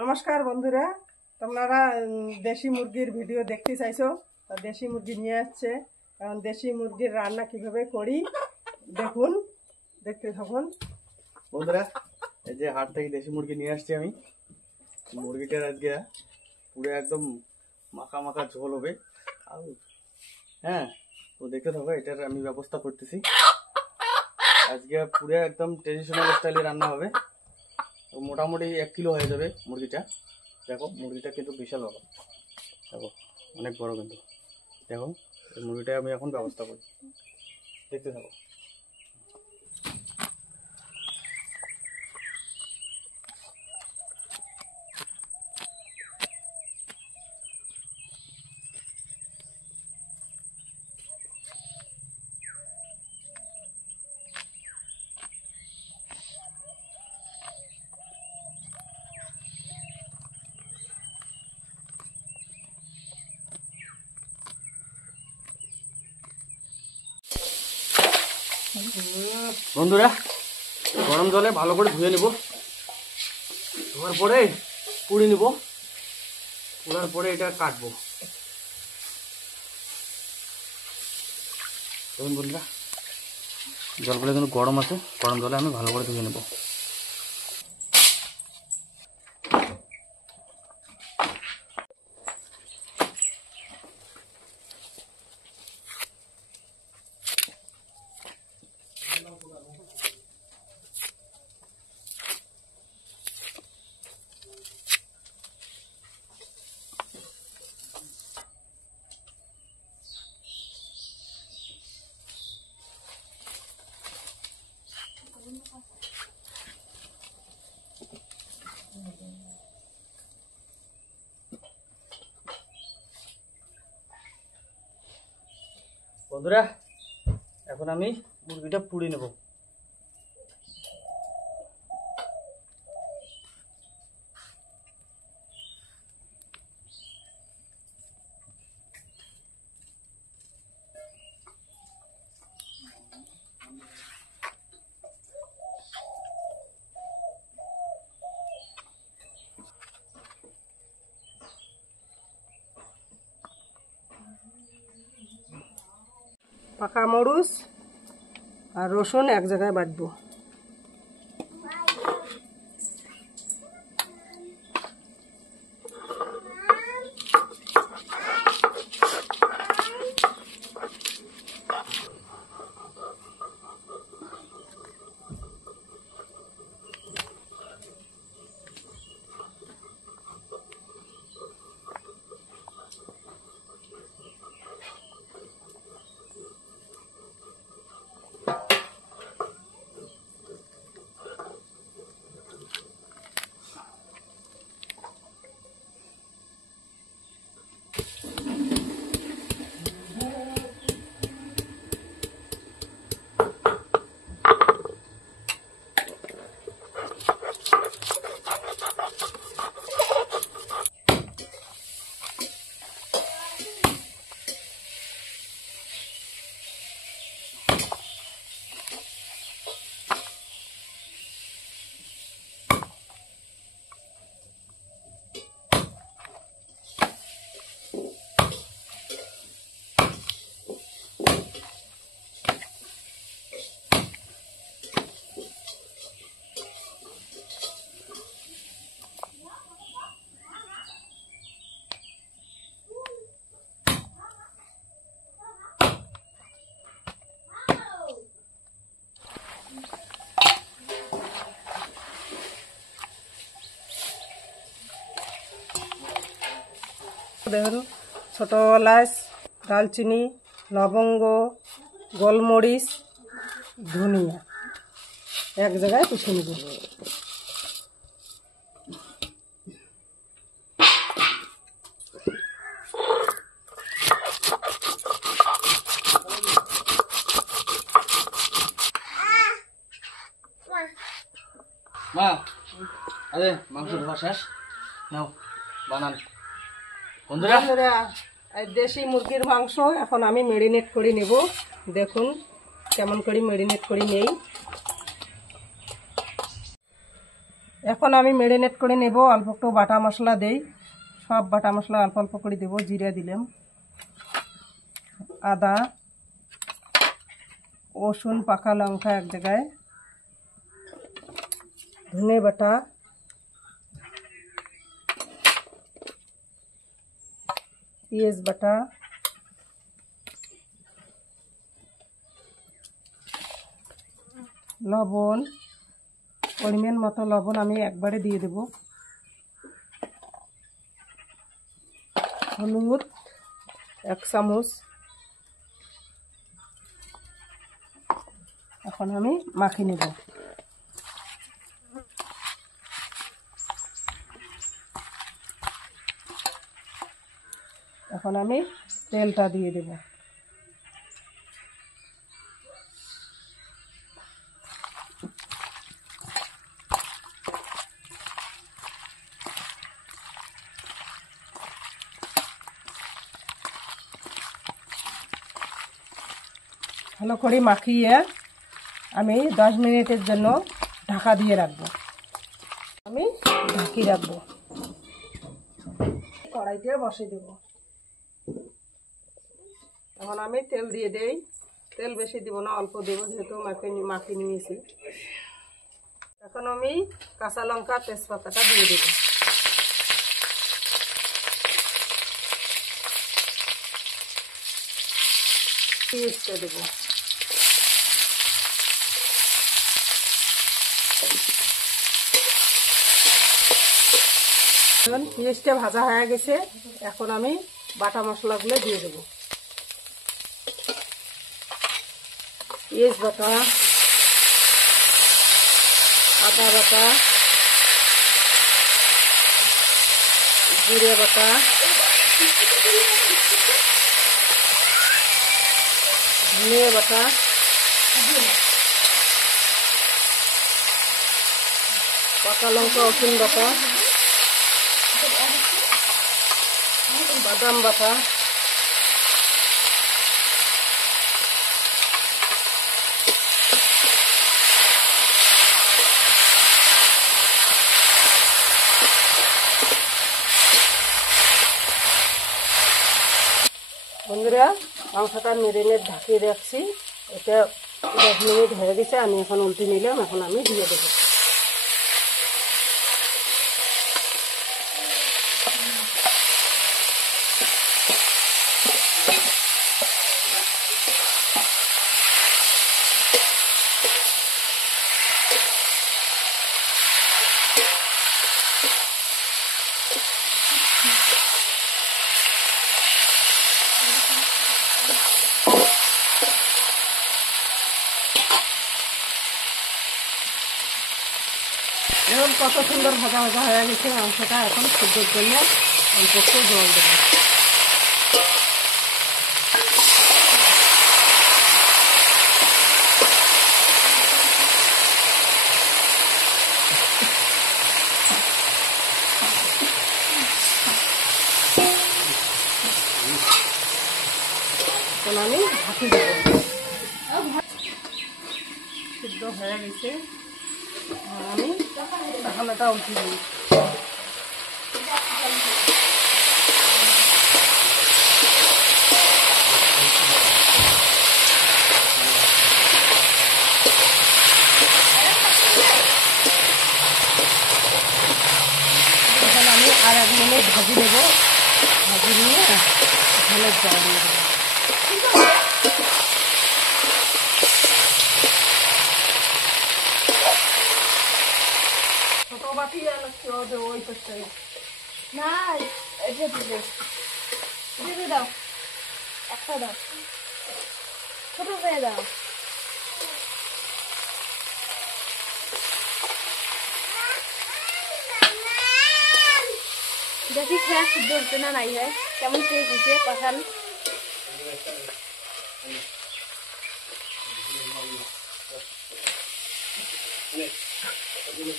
নমস্কার বন্ধুরা, তোমরা দেশি মুরগির ভিডিও দেখতে চাইছো, তো দেশি মুরগি নিয়ে আসছে। এখন দেশি মুরগির রান্না কিভাবে করি দেখুন, দেখতে থাকুন বন্ধুরা। এই যে হাট থেকে দেশি মুরগি নিয়ে আসছি আমি। মুরগিটার আজকে পুরো একদম মাখা মাখা ঝোল হবে। হ্যাঁ, তো দেখতে থাকো, এটার আমি ব্যবস্থা করতেছি। আজকে পুরো একদম ট্রেডিশনাল স্টাইলে রান্না হবে। মোটামুটি 1 কিলো হয়ে যাবে মুরগিটা। দেখো মুরগিটা কিন্তু বিশাল বড়, দেখো অনেক বড় কিন্তু। দেখো এই মুরগিটা আমি এখন ব্যবস্থা করি, দেখতে থাকো। বন্ধুরা, গরম জলে ভালো করে ধুয়ে নেব, ধোয়ার পরে পুড়ে নেব, পুড়ার পরে এটা কাটবো। দেখুন বন্ধুরা, জলগুলো কিন্তু গরম আছে, গরম জলে আমি ভালো করে ধুয়ে নেব। বন্ধুরা, এখন আমি মুরগিটা পুড়ে নেব। পাকা মরিচ আর রসুন এক জায়গায় বাটবো। দেখুন, ছোটো এলাচ, দালচিনি, লবঙ্গ, গোলমরিচ, ধনিয়া এক জায়গায় পিষে নেব। মা, আরে মাংস ধোয়া শেষ, নাও বানান। বন্ধুরা, আর দেশি মুরগির মাংস এখন আমি মেরিনেট করে নেব। দেখুন কেমন করে মেরিনেট করে নেই। এখন আমি মেরিনেট করে নেব। অল্প একটু বাটা মশলা দেই, সব বাটা মশলা অল্প অল্প করে দেবো। জিরা দিলাম, আদা, রসুন, পাকা লঙ্কা এক জায়গায়, ধনে বাটা, পেঁয়াজ বাটা, লবণ, পরিমাণ মতো লবণ আমি একবারে দিয়ে দেব, হলুদ 1 চামচ। এখন আমি মাখিয়ে নেব। এখন আমি তেলটা দিয়ে দেব। ভালো করে মাখিয়ে আমি 10 মিনিটের জন্য ঢাকা দিয়ে রাখবো। আমি ঢাকিয়ে রাখবো। কড়াইতে বসিয়ে দেব। এখন আমি তেল দিয়ে দেই। তেল বেশি দিব না, অল্প দেব, যেহেতু মাখিয়ে নিয়েছি। এখন আমি কাঁচা লঙ্কা, তেজপাতাটা দিয়ে দেব। পেঁয়াজটা দেব। এখন পেঁয়াজটা ভাজা হয়ে গেছে। এখন আমি বাটা মশলাগুলো দিয়ে দেব। পেঁয়াজ বাটা, আদা বাটা, জিরে বাটা, ধনিয়া বাটা, পাকা লঙ্কা, রসুন বাটা, বাদাম বাটা, বন্ধুরা মাংসটা মেরিনেট ঢাকিয়ে রাখছি। এটা 10 মিনিট হয়ে গেছে। আমি এখন উল্টে নিলাম। এখন আমি দিয়ে দেবো। এখন কত সুন্দর ভাজা ভাজা হয়ে গেছে মাংসটা। এখন সিদ্ধর জন্য অল্প একটু জল দেবো। এখন আমি ঢাকি দেবো। সিদ্ধ হয়ে গেছে। আমি ঢাকনাটা উঠিয়ে দিই। এখন আমি আর 1 মিনিট ভাজি দেবো। ভাজি নিয়ে এখানে জল দিয়ে দেবো। ছোট বাটি আর ওই পাশটাই না, এটা দিবে। দিবে দাও, একটা দাও, ছোট করে দাও। দেখি খেয়ে শুদ্ধ হচ্ছে না নাই হয়, কেমন খেয়ে হচ্ছে কষান।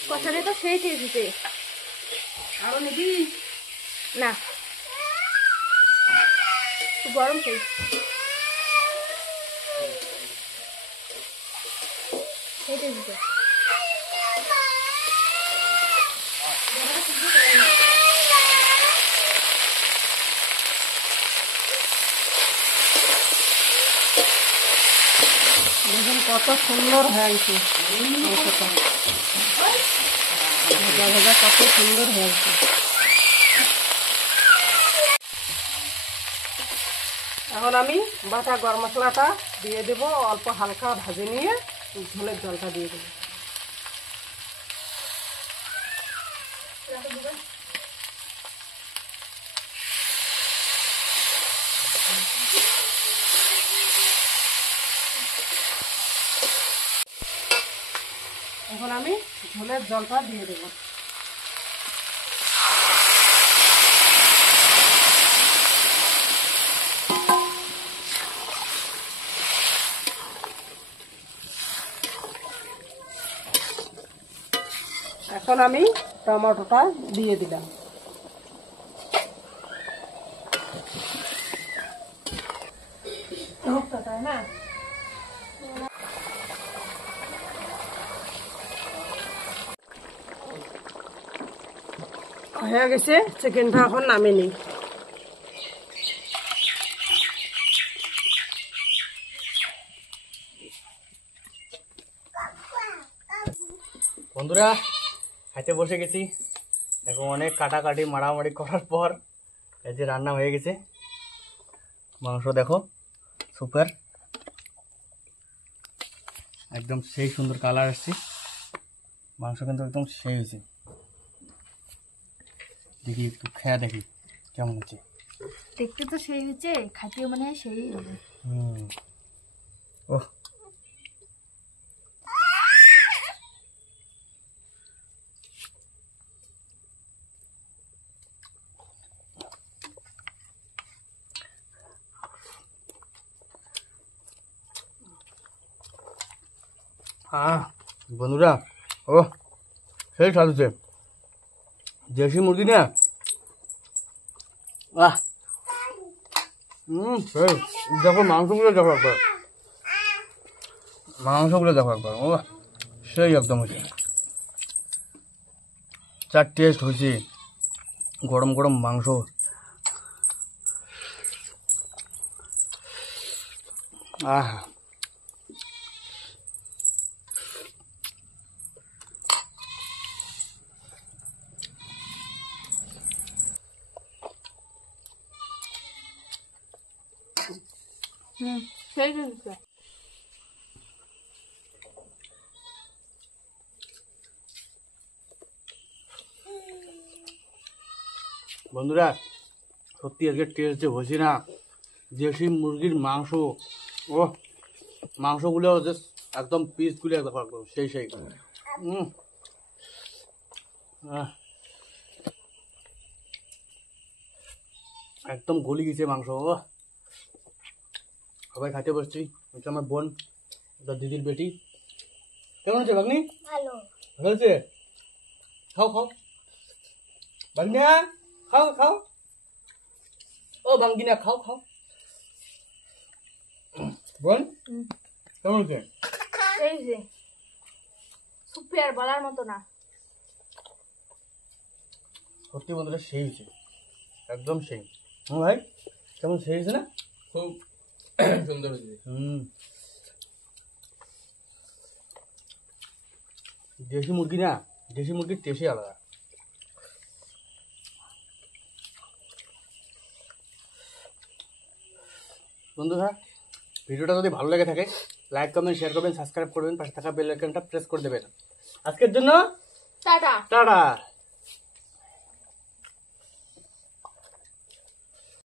কষানে তো সেই খেয়ে দিতে। আরো নিবি না, গরম খাই। খেতে দিতে দেখুন কত সুন্দর হয়ে গেছে মাংসটা। ভাজা ভাজা কত সুন্দর হয়ে গেছে। এখন আমি বাটা গরম মশলাটা দিয়ে দেব, অল্প হালকা ভাজে নিয়ে ঝোলের জলটা দিয়ে দেবো। এখন আমি ঝোলের জলটা দিয়ে দেবো। এখন আমি টমেটোটা দিয়ে দিলাম। তাই না? হয়ে গেছে, চিকেনটা এখন নামিয়ে নিই। বন্ধুরা খাইতে বসে গেছি। দেখো অনেক কাটাকাটি মারামারি করার পর এই যে রান্না হয়ে গেছে। মাংস দেখো সুপার, একদম সেই সুন্দর কালার আসছে। মাংস কিন্তু একদম সেই হয়েছে। দেখি একটু খেয়া দেখি কেমন হচ্ছে। দেখতে তো সেই হচ্ছে, খাইতেও মনে হয় সেই হবে। ওহ বন্ধুরা, ও সেই স্বাদ হচ্ছে। দেশি মুরগি না, সেই দেখো মাংসগুলো দেখো একবার, মাংসগুলো দেখো একবার, ও সেই একদম হয়েছে। চার টেস্ট হয়েছে, গরম গরম মাংস। সেই হচ্ছে। বন্ধুরা সত্যি আজকে টেস্ট যে হয়েছে না, দেশি মুরগির মাংস, ও মাংসগুলো জাস্ট একদম পিসগুলো একদম সেই সেই। একদম গলি গেছে মাংস। সবাই খাইতে বসছি। এটা আমার বোন, এটা দিদির বেটি। কেমন আছে ভাগ্নি? ভালো। ভালো আছে? খাও খাও ভাগ্নিয়া, খাও খাও। ও ভাগ্নিয়া খাও খাও। বোন কেমন আছে? সেই যে সুপার বলার মতো না। সত্যি বন্ধুরা সেই হয়েছে, একদম সেই। ভাই কেমন সেই হয়েছে না? খুব সুন্দর হয়েছে। দেশি মুরগি না, দেশি মুরগির টেস্টই আলাদা। বন্ধুরা ভিডিওটা যদি ভালো লেগে থাকে লাইক কমেন্ট শেয়ার করবেন, সাবস্ক্রাইব করবেন, পাশে থাকা বেল আইকনটা প্রেস করে দেবেন। আজকের জন্য টাটা। টাটা।